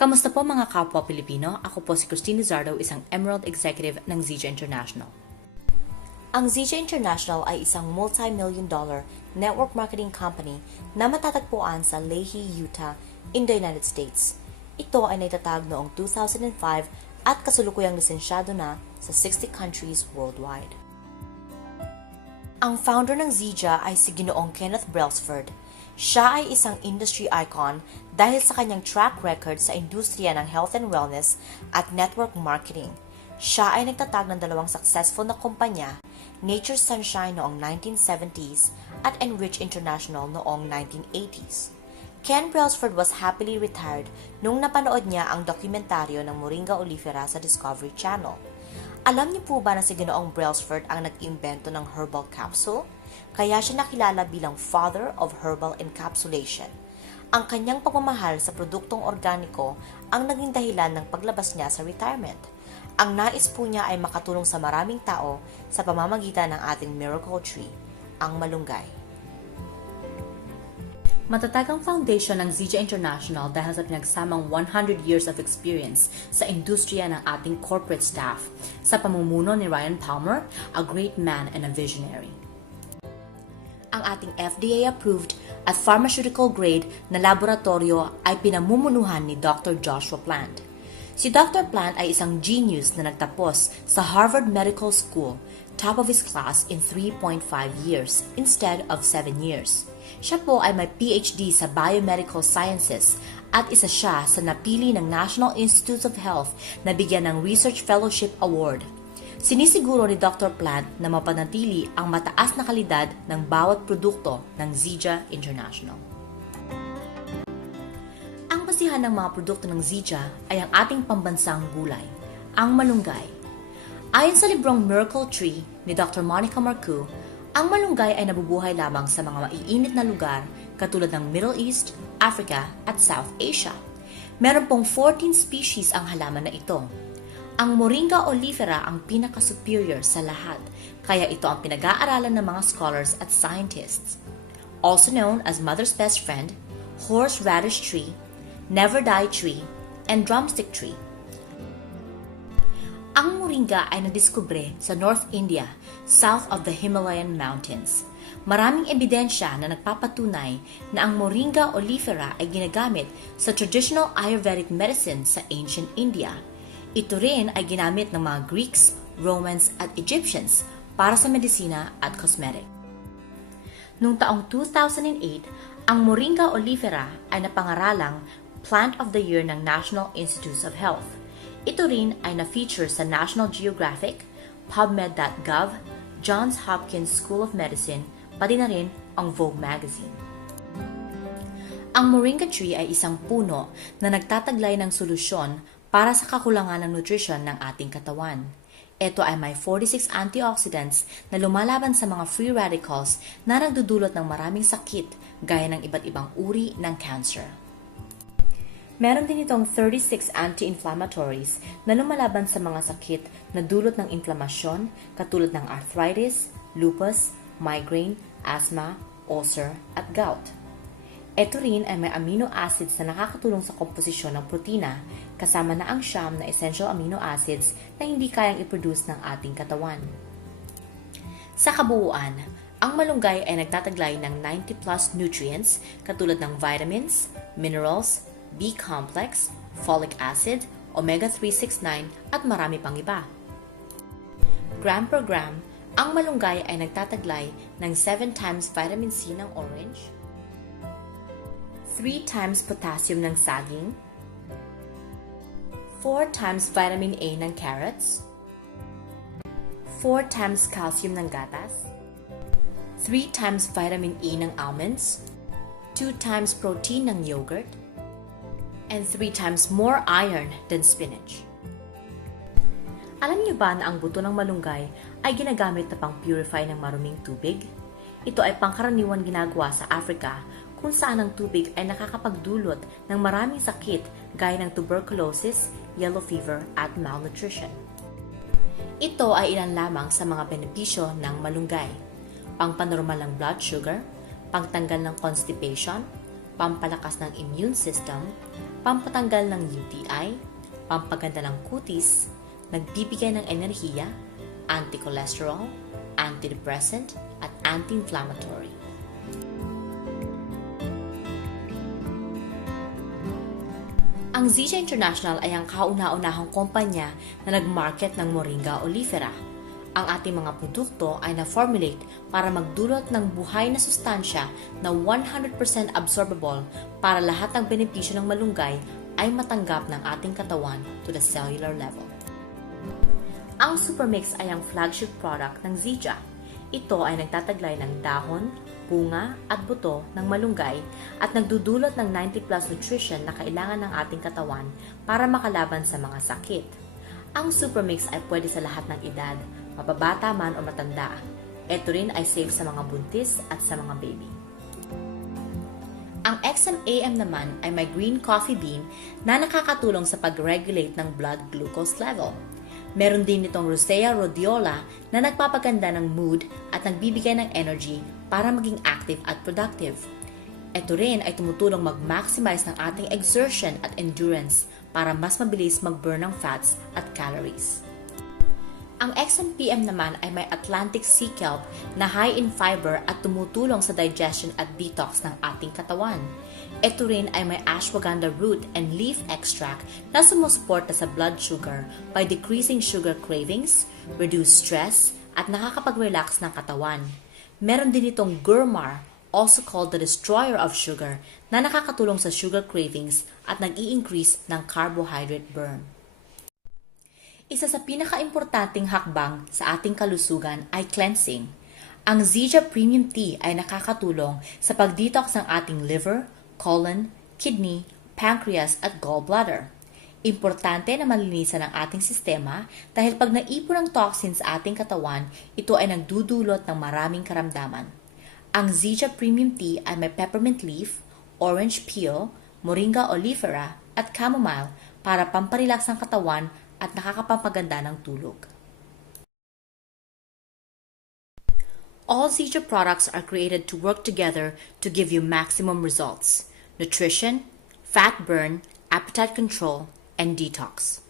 Kamusta po mga kapwa Pilipino? Ako po si Christine Lizardo, isang Emerald Executive ng Zija International. Ang Zija International ay isang multi-million-dollar network marketing company na matatagpuan sa Lehi, Utah, in the United States. Ito ay naitatag noong 2005 at kasulukuyang lisensyado na sa 60 countries worldwide. Ang founder ng Zija ay si Ginoong Kenneth Brailsford. Siya ay isang industry icon dahil sa kanyang track record sa industriya ng health and wellness at network marketing. Siya ay nagtatag ng dalawang successful na kumpanya, Nature Sunshine noong 1970s at Enrich International noong 1980s. Ken Brailsford was happily retired nung napanood niya ang dokumentaryo ng Moringa Oleifera sa Discovery Channel. Alam niyo po ba na si Ginoong Brailsford ang nag-imbento ng herbal capsule? Kaya siya nakilala bilang Father of Herbal Encapsulation. Ang kanyang pagmamahal sa produktong organiko ang naging dahilan ng paglabas niya sa retirement. Ang nais po niya ay makatulong sa maraming tao sa pamamagitan ng ating miracle tree, ang malunggay. Matatag ang foundation ng Zija International dahil sa pinagsamang 100 years of experience sa industriya ng ating corporate staff sa pamumuno ni Ryan Palmer, a great man and a visionary. Ang ating FDA-approved at pharmaceutical-grade na laboratorio ay pinamumunuhan ni Dr. Joshua Plant. Si Dr. Plant ay isang genius na nagtapos sa Harvard Medical School, top of his class in 3.5 years instead of 7 years. Siya po ay may PhD sa Biomedical Sciences at isa siya sa napili ng National Institutes of Health na bigyan ng Research Fellowship Award. Sinisiguro ni Dr. Plant na mapanatili ang mataas na kalidad ng bawat produkto ng Zija International. Ang basihan ng mga produkto ng Zija ay ang ating pambansang gulay, ang malunggay. Ayon sa librong Miracle Tree ni Dr. Monica Marcoux, ang malunggay ay nabubuhay lamang sa mga maiinit na lugar katulad ng Middle East, Africa at South Asia. Meron pong 14 species ang halaman na ito. Ang Moringa Oleifera ang pinaka-superior sa lahat, kaya ito ang pinag-aaralan ng mga scholars at scientists. Also known as Mother's Best Friend, Horseradish Tree, Never Die Tree, and Drumstick Tree. Ang moringa ay nadiskubre sa North India, south of the Himalayan Mountains. Maraming ebidensya na nagpapatunay na ang Moringa Oleifera ay ginagamit sa traditional Ayurvedic medicine sa ancient India. Ito rin ay ginamit ng mga Greeks, Romans at Egyptians para sa medisina at cosmetic. Noong taong 2008, ang Moringa Oleifera ay napangaralang Plant of the Year ng National Institutes of Health. Ito rin ay na-feature sa National Geographic, PubMed.gov, Johns Hopkins School of Medicine, pati na rin ang Vogue magazine. Ang Moringa tree ay isang puno na nagtataglay ng solusyon para sa kakulangan ng nutrition ng ating katawan. Ito ay may 46 antioxidants na lumalaban sa mga free radicals na nagdudulot ng maraming sakit gaya ng iba't ibang uri ng cancer. Meron din itong 36 anti-inflammatories na lumalaban sa mga sakit na dulot ng inflamasyon katulad ng arthritis, lupus, migraine, asthma, ulcer at gout. Ito rin ay may amino acids na nakakatulong sa komposisyon ng protina, kasama na ang siyam na essential amino acids na hindi kayang i-produce ng ating katawan. Sa kabuuan, ang malunggay ay nagtataglay ng 90 plus nutrients katulad ng vitamins, minerals, B-complex, folic acid, omega-369 at marami pang iba. Gram per gram, ang malunggay ay nagtataglay ng 7 times vitamin C ng orange, 3 times potassium ng saging, 4 times vitamin A ng carrots, 4 times calcium ng gatas, 3 times vitamin E ng almonds, 2 times protein ng yogurt, and 3 times more iron than spinach. Alam niyo ba na ang buto ng malunggay ay ginagamit na pang-purify ng maruming tubig? Ito ay pangkaraniwan ginagawa sa Africa kung saan ang tubig ay nakakapagdulot ng maraming sakit gaya ng tuberculosis, yellow fever at malnutrition. Ito ay ilan lamang sa mga benepisyo ng malunggay: pangpanormal ng blood sugar, pangtanggal ng constipation, pampalakas ng immune system, pampatanggal ng UTI, pampaganda ng kutis, nagbibigay ng enerhiya, anti-cholesterol, antidepressant, at anti-inflammatory. Ang Zija International ay ang kauna-unahang kumpanya na nag-market ng Moringa oleifera. Ang ating mga produkto ay na-formulate para magdulot ng buhay na sustansya na 100% absorbable para lahat ng benepisyo ng malunggay ay matanggap ng ating katawan to the cellular level. Ang Supermix ay ang flagship product ng Zija. Ito ay nagtataglay ng dahon, bunga at buto ng malunggay at nagdudulot ng 90+ nutrition na kailangan ng ating katawan para makalaban sa mga sakit. Ang Supermix ay pwede sa lahat ng edad, mababata man o matanda. Ito rin ay safe sa mga buntis at sa mga baby. Ang XMAM naman ay may green coffee bean na nakakatulong sa pag-regulate ng blood glucose level. Meron din itong Rosea rhodiola na nagpapaganda ng mood at nagbibigay ng energy para maging active at productive. Ito rin ay tumutulong mag-maximize ng ating exertion at endurance para mas mabilis mag-burn ng fats at calories. Ang XMPM naman ay may Atlantic sea kelp na high in fiber at tumutulong sa digestion at detox ng ating katawan. Ito rin ay may ashwagandha root and leaf extract na sumusuporta sa blood sugar by decreasing sugar cravings, reduce stress, at nakakapag-relax ng katawan. Meron din itong Gurmar, also called the destroyer of sugar, na nakakatulong sa sugar cravings at nag-i-increase ng carbohydrate burn. Isa sa pinaka-importanting hakbang sa ating kalusugan ay cleansing. Ang Zija Premium Tea ay nakakatulong sa pag-detox ng ating liver, colon, kidney, pancreas at gallbladder. Importante na malinisan ang ating sistema dahil pag naipon ang toxins sa ating katawan, ito ay nagdudulot ng maraming karamdaman. Ang Zija Premium Tea ay may peppermint leaf, orange peel, moringa oleifera at chamomile para pamparelax ng katawan at nakakapampaganda ng tulog. All Zija products are created to work together to give you maximum results: nutrition, fat burn, appetite control, and detox.